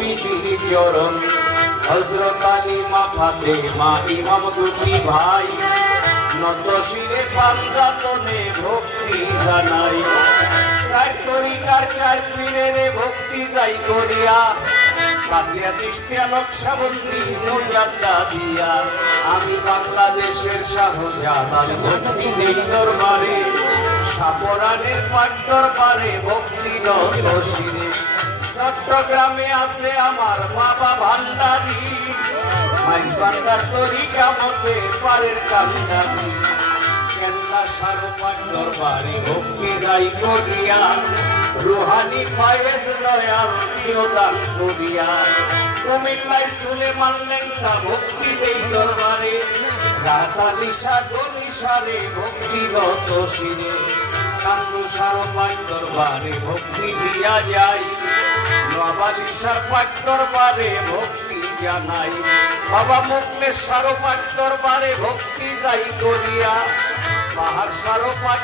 নবীজির চরণ হযরত আলী মা ফাতেমা ইমাম দুটি ভাই নত শিরে পাঞ্জাতনে ভক্তি জানাই চার তরিকার চার পীরের ভক্তি যাই করিয়া কাতিয়া চিশতিয়া নকশবন্দি মুজাদ্দা দিয়া আমি বাংলাদেশের শাহজালাল ভক্তি দেই দরবারে সাপরানের পাক দরবারে ভক্তি নত শিরে চট্টগ্রামে আছে আমার বাবা ভান্ডারী মাইজবান্ধার তরিকা মতে পারের কান্দারি কেল্লা সারপাক দরবারে ভক্তি যাই করিয়া রুহানি পায়েস দয়াল নিয়দান করিয়া কুমিল্লায় সুলেমান লেঙ্কা ভক্তি দেই দরবারে রাতা দিশা গনিশারে ভক্তি নত শিরে কান্দু সারপাক দরবারে ভক্তি দিয়া যাই নবালিশার পাক দরবারে ভক্তি জানাই বাবা মুকলেশ্বর পাক দরবারে ভক্তি যাই করিয়া বাহার সারো পাক